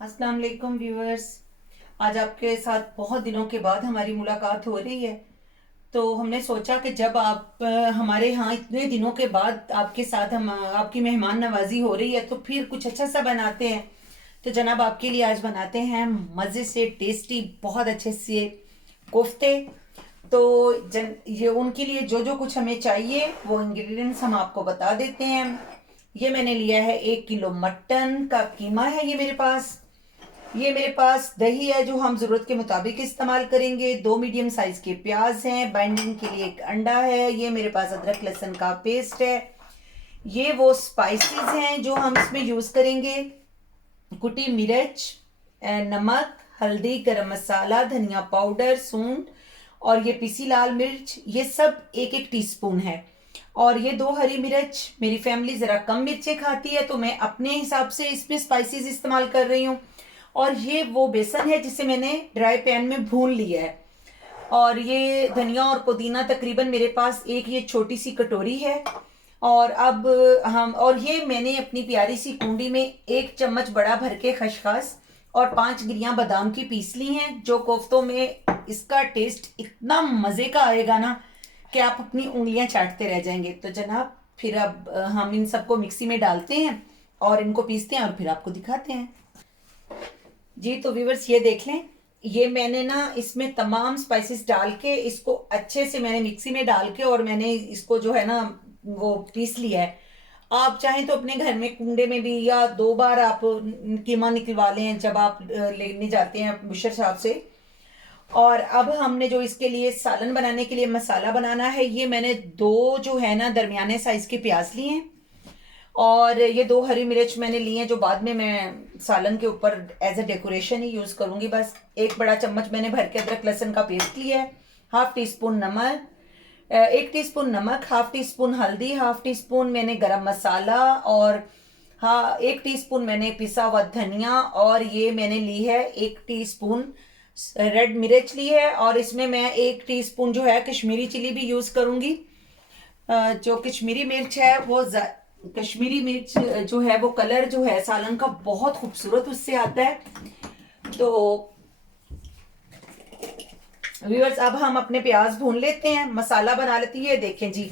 अस्सलाम वालेकुम व्यूअर्स। आज आपके साथ बहुत दिनों के बाद हमारी मुलाकात हो रही है। तो हमने सोचा कि जब आप हमारे यहाँ इतने दिनों के बाद आपके साथ हम आपकी मेहमान नवाजी हो रही है तो फिर कुछ अच्छा सा बनाते हैं। तो जनाब आपके लिए आज बनाते हैं मज़े से टेस्टी बहुत अच्छे से कोफ्ते। तो ये उनके लिए जो जो कुछ हमें चाहिए वो इंग्रेडिएंट्स हम आपको बता देते हैं। ये मैंने लिया है 1 किलो मटन का कीमा है। ये मेरे पास दही है जो हम जरूरत के मुताबिक इस्तेमाल करेंगे। 2 मीडियम साइज के प्याज हैं, बाइंडिंग के लिए एक अंडा है। ये मेरे पास अदरक लहसुन का पेस्ट है। ये वो स्पाइसेस हैं जो हम इसमें यूज करेंगे। कुटी मिर्च, नमक, हल्दी, गरम मसाला, धनिया पाउडर, सूंठ और ये पिसी लाल मिर्च, ये सब एक एक टीस्पून है। और ये 2 हरी मिर्च, मेरी फैमिली जरा कम मिर्चें खाती है तो मैं अपने हिसाब से इसमें स्पाइसेस इस्तेमाल कर रही हूँ। और ये वो बेसन है जिसे मैंने ड्राई पैन में भून लिया है। और ये धनिया और पुदीना तकरीबन मेरे पास एक ये छोटी सी कटोरी है। और अब ये मैंने अपनी प्यारी सी कुंडी में 1 चम्मच बड़ा भर के खसखस और 5 गिरियां बादाम की पीस ली हैं। जो कोफ्तों में इसका टेस्ट इतना मजे का आएगा ना कि आप अपनी उंगलियां चाटते रह जाएंगे। तो जनाब फिर अब हम इन सबको मिक्सी में डालते हैं और इनको पीसते हैं और फिर आपको दिखाते हैं। जी तो व्यूवर्स ये देख लें, ये मैंने ना इसमें तमाम स्पाइसेस डाल के इसको अच्छे से मैंने मिक्सी में डाल के और मैंने इसको जो है ना वो पीस लिया है। आप चाहें तो अपने घर में कुंडे में भी या 2 बार आप कीमा निकलवा लें जब आप लेने जाते हैं बुशर साहब से। और अब हमने जो इसके लिए सालन बनाने के लिए मसाला बनाना है, ये मैंने 2 जो है ना दरमियाने साइज के प्याज लिए हैं। और ये 2 हरी मिर्च मैंने ली हैं जो बाद में मैं सालन के ऊपर एज ए डेकोरेशन ही यूज करूंगी। बस 1 बड़ा चम्मच मैंने भर के अदरक लहसुन का पेस्ट लिया है। हाफ टी स्पून नमक, 1 टीस्पून नमक, हाफ टी स्पून हल्दी, हाफ टी स्पून मैंने गरम मसाला और हाँ 1 टीस्पून मैंने पिसा हुआ धनिया। और ये मैंने ली है 1 टीस्पून रेड मिर्च ली है। और इसमें मैं 1 टीस्पून जो है कश्मीरी चिली भी यूज करूंगी। जो कश्मीरी मिर्च है वो कश्मीरी मिर्च जो है वो कलर जो है सालन का बहुत खूबसूरत उससे आता है। तो व्यूअर्स अब हम अपने प्याज भून लेते हैं, मसाला बना लेते हैं। ये देखें जी,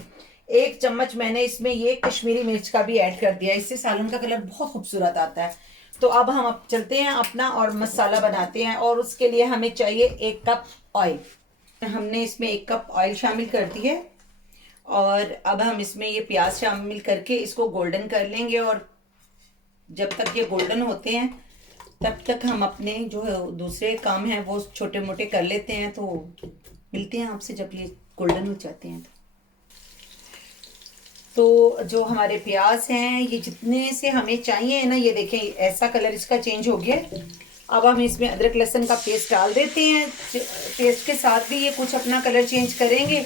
1 चम्मच मैंने इसमें ये कश्मीरी मिर्च का भी ऐड कर दिया, इससे सालन का कलर बहुत खूबसूरत आता है। तो अब हम चलते हैं अपना और मसाला बनाते हैं। और उसके लिए हमें चाहिए 1 कप ऑयल। हमने इसमें 1 कप ऑयल शामिल कर दी है। और अब हम इसमें ये प्याज शामिल करके इसको गोल्डन कर लेंगे। और जब तक ये गोल्डन होते हैं तब तक हम अपने जो है दूसरे काम हैं वो छोटे मोटे कर लेते हैं। तो मिलते हैं आपसे जब ये गोल्डन हो जाते हैं। तो जो हमारे प्याज हैं ये जितने से हमें चाहिए ना, ये देखें ऐसा कलर इसका चेंज हो गया। अब हम इसमें अदरक लहसुन का पेस्ट डाल देते हैं। पेस्ट के साथ भी ये कुछ अपना कलर चेंज करेंगे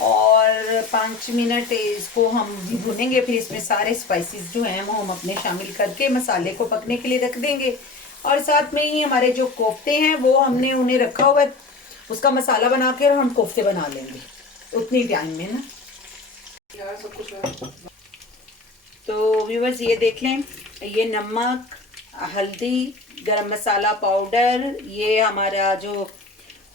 और 5 मिनट इसको हम भूनेंगे। फिर इसमें सारे स्पाइसेस जो हैं वो हम अपने शामिल करके मसाले को पकने के लिए रख देंगे। और साथ में ही हमारे जो कोफ्ते हैं वो हमने उन्हें रखा हुआ है, उसका मसाला बना के और हम कोफ्ते बना लेंगे उतनी टाइम में ना यार सब कुछ। तो व्यूवर्स ये देख लें, ये नमक, हल्दी, गरम मसाला पाउडर, ये हमारा जो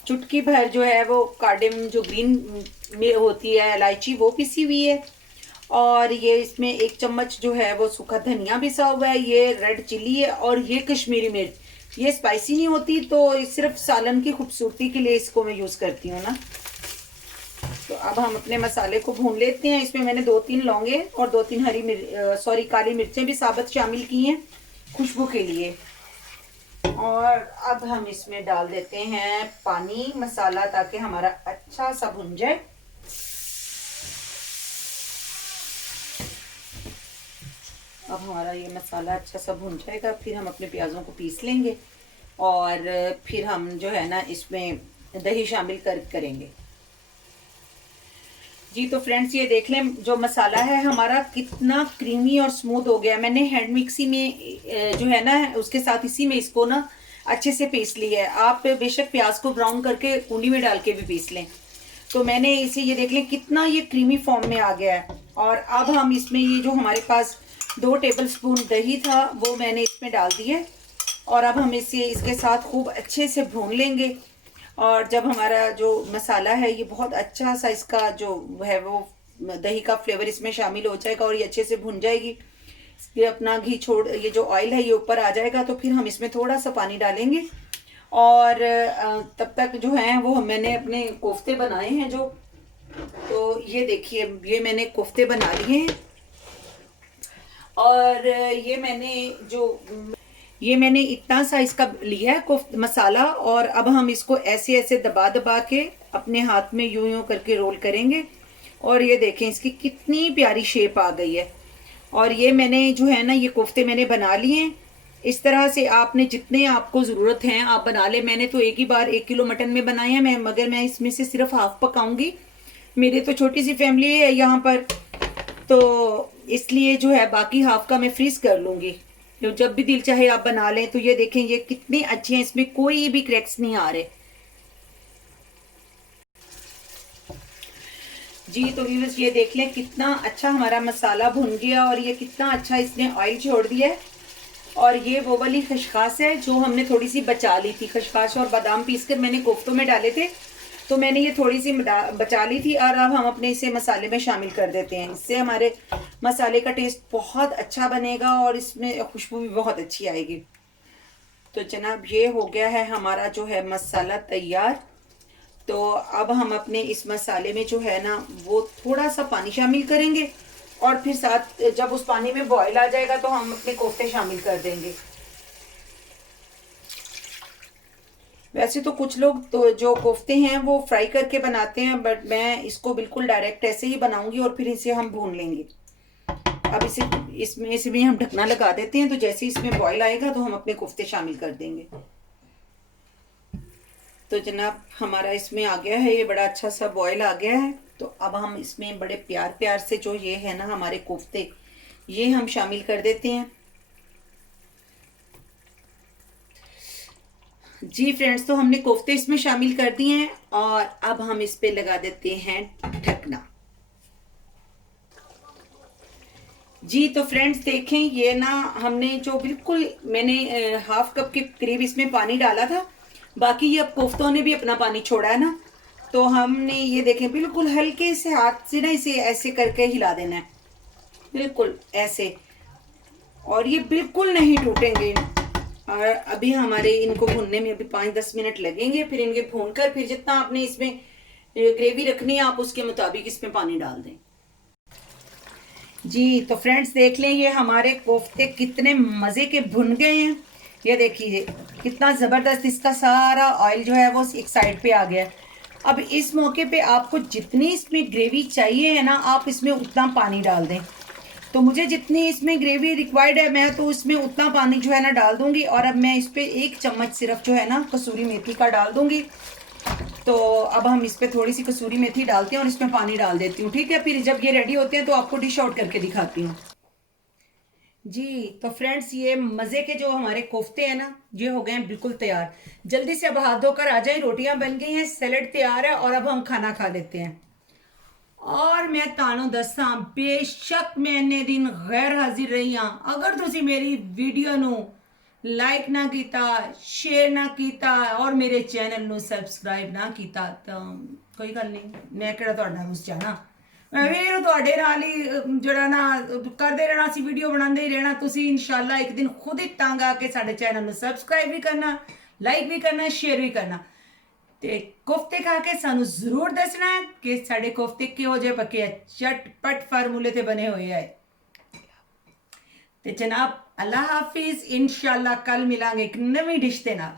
चुटकी भर जो है वो कार्डेम जो ग्रीन में होती है इलायची वो पिसी हुई है। और ये इसमें 1 चम्मच जो है वो सूखा धनिया पिसा हुआ है। ये रेड चिली है और ये कश्मीरी मिर्च। ये स्पाइसी नहीं होती तो सिर्फ सालन की खूबसूरती के लिए इसको मैं यूज करती हूँ ना। तो अब हम अपने मसाले को भून लेते हैं। इसमें मैंने 2-3 लौंगे और 2-3 काली मिर्चें भी साबुत शामिल की हैं खुशबू के लिए। और अब हम इसमें डाल देते हैं पानी, मसाला, ताकि हमारा अच्छा सा भुन जाए। अब हमारा ये मसाला अच्छा सा भुन जाएगा, फिर हम अपने प्याजों को पीस लेंगे और फिर हम जो है ना इसमें दही शामिल करेंगे। जी तो फ्रेंड्स ये देख लें जो मसाला है हमारा कितना क्रीमी और स्मूथ हो गया। मैंने हैंड मिक्सी में जो है ना उसके साथ इसी में इसको ना अच्छे से पीस लिया है। आप बेशक प्याज को ब्राउन करके कुंडी में डाल के भी पीस लें। तो मैंने इसे ये देख लें कितना ये क्रीमी फॉर्म में आ गया है। और अब हम इसमें ये जो हमारे पास 2 टेबलस्पून दही था वो मैंने इसमें डाल दिया। और अब हम इसे इसके साथ खूब अच्छे से भून लेंगे। और जब हमारा जो मसाला है ये बहुत अच्छा सा, इसका जो है वो दही का फ्लेवर इसमें शामिल हो जाएगा और ये अच्छे से भुन जाएगी, ये अपना घी छोड़, ये जो ऑयल है ये ऊपर आ जाएगा, तो फिर हम इसमें थोड़ा सा पानी डालेंगे। और तब तक जो है वो मैंने अपने कोफ्ते बनाए हैं जो, तो ये देखिए ये मैंने कोफ्ते बना लिए हैं। और ये मैंने इतना सा इसका लिया है कोफ्त मसाला, और अब हम इसको ऐसे ऐसे दबा दबा के अपने हाथ में यूं यूं करके रोल करेंगे। और ये देखें इसकी कितनी प्यारी शेप आ गई है। और ये मैंने जो है ना ये कोफ्ते मैंने बना लिए हैं। इस तरह से आपने जितने आपको ज़रूरत हैं आप बना ले। मैंने तो एक ही बार 1 किलो मटन में बनाए हैं मगर मैं इसमें से सिर्फ हाफ पकाऊंगी। मेरी तो छोटी सी फैमिली है यहाँ पर, तो इसलिए जो है बाकी हाफ का मैं फ्रीज कर लूंगी, तो जब भी दिल चाहे आप बना लें। तो ये देखें ये कितने अच्छे हैं, इसमें कोई भी क्रैक्स नहीं आ रहे। जी तो व्यूअर्स ये देख लें कितना अच्छा हमारा मसाला भुन गया और ये कितना अच्छा इसने ऑयल छोड़ दिया है। और ये वो वाली खशखाश है जो हमने थोड़ी सी बचा ली थी, खशखाश और बादाम पीस कर मैंने कोफ्तों में डाले थे, तो मैंने ये थोड़ी सी बचा ली थी। और अब हम अपने इसे मसाले में शामिल कर देते हैं। इससे हमारे मसाले का टेस्ट बहुत अच्छा बनेगा और इसमें खुशबू भी बहुत अच्छी आएगी। तो जनाब ये हो गया है हमारा जो है मसाला तैयार। तो अब हम अपने इस मसाले में जो है ना वो थोड़ा सा पानी शामिल करेंगे और फिर साथ जब उस पानी में बॉईल आ जाएगा तो हम अपने कोफ्ते शामिल कर देंगे। वैसे तो कुछ लोग तो जो कोफ्ते हैं वो फ्राई करके बनाते हैं, बट मैं इसको बिल्कुल डायरेक्ट ऐसे ही बनाऊंगी और फिर इसे हम भून लेंगे। अब इसमें हम ढकना लगा देते हैं, तो जैसे इसमें बॉईल आएगा तो हम अपने कोफ्ते शामिल कर देंगे। तो जनाब हमारा इसमें आ गया है, ये बड़ा अच्छा सा बॉईल आ गया है। तो अब हम इसमें बड़े प्यार प्यार से जो ये है ना हमारे कोफ्ते, ये हम शामिल कर देते हैं। जी फ्रेंड्स, तो हमने कोफ्ते इसमें शामिल कर दिए हैं और अब हम इस पे लगा देते हैं ढकना। जी तो फ्रेंड्स देखें ये ना हमने जो बिल्कुल मैंने हाफ कप के करीब इसमें पानी डाला था, बाकी ये अब कोफ्तों ने भी अपना पानी छोड़ा है ना, तो हमने ये देखें बिल्कुल हल्के से हाथ से ना इसे ऐसे करके हिला देना है, बिल्कुल ऐसे, और ये बिल्कुल नहीं टूटेंगे। और अभी हमारे इनको भूनने में अभी 5-10 मिनट लगेंगे, फिर इनके भूनकर फिर जितना आपने इसमें ग्रेवी रखनी है आप उसके मुताबिक इसमें पानी डाल दें। जी तो फ्रेंड्स देख लें ये हमारे कोफ्ते कितने मज़े के भुन गए हैं। ये देखिए कितना ज़बरदस्त इसका सारा ऑयल जो है वो एक साइड पे आ गया है। अब इस मौके पे आपको जितनी इसमें ग्रेवी चाहिए है ना आप इसमें उतना पानी डाल दें। तो मुझे जितनी इसमें ग्रेवी रिक्वायर्ड है मैं तो इसमें उतना पानी जो है ना डाल दूंगी। और अब मैं इस पर 1 चम्मच सिर्फ जो है ना कसूरी मेथी का डाल दूंगी। तो अब हम इस पर थोड़ी सी कसूरी मेथी डालते हैं और इसमें पानी डाल देती हूँ, ठीक है। फिर जब ये रेडी होते हैं तो आपको डिश आउट करके दिखाती हूँ। जी तो फ्रेंड्स ये मज़े के जो हमारे कोफ्ते हैं ना ये हो गए हैं बिल्कुल तैयार। जल्दी से अब हाथ धोकर आ जाए, रोटियां बन गई हैं, सैलेड तैयार है और अब हम खाना खा लेते हैं। और मैं तानू दसा बेशक मैं इन्ने दिन गैर हाजिर रही हाँ, अगर तुसी मेरी वीडियो नू लाइक ना किया, शेयर ना किया और मेरे चैनल नू सबसक्राइब ना किया तो कोई गल नहीं, मैं किहड़ा तुहाडा रुस जाना, मैं फिर तुहाडे नाल ही जिहड़ा ना करदे रहना, सी वीडियो बनाते ही रहना। तुसी इंशाल्लाह एक दिन खुद ही तंग आके साडे चैनल नू सबसक्राइब भी करना, लाइक भी करना, शेयर भी करना ते कोफ्ते खा के सानू जरूर दसना कि साडे कोफ्ते किहो जे पके चटपट फार्मूले ते बने हुए है। ते जनाब अल्लाह हाफिज, इंशाल्लाह कल मिलांगे एक नवी डिश दे नाल।